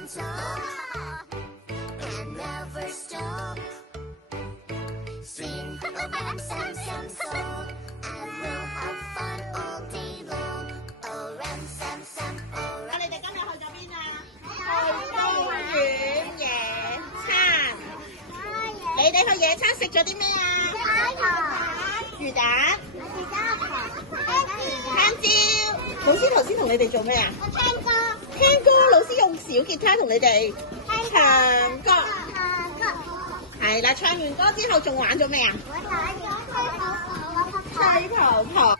and never stop. Sing a ram sam sam song, and we'll have fun all day long. Oh ram sam sam, oh ram. 你哋今日去咗邊啊？去公園野餐。你哋去野餐食咗啲咩啊？魚蛋。香蕉。老師頭先同你哋做咩啊？聽歌，老師用小吉他同你哋唱歌。係啦，唱完歌之後仲玩咗咩啊？吹泡泡。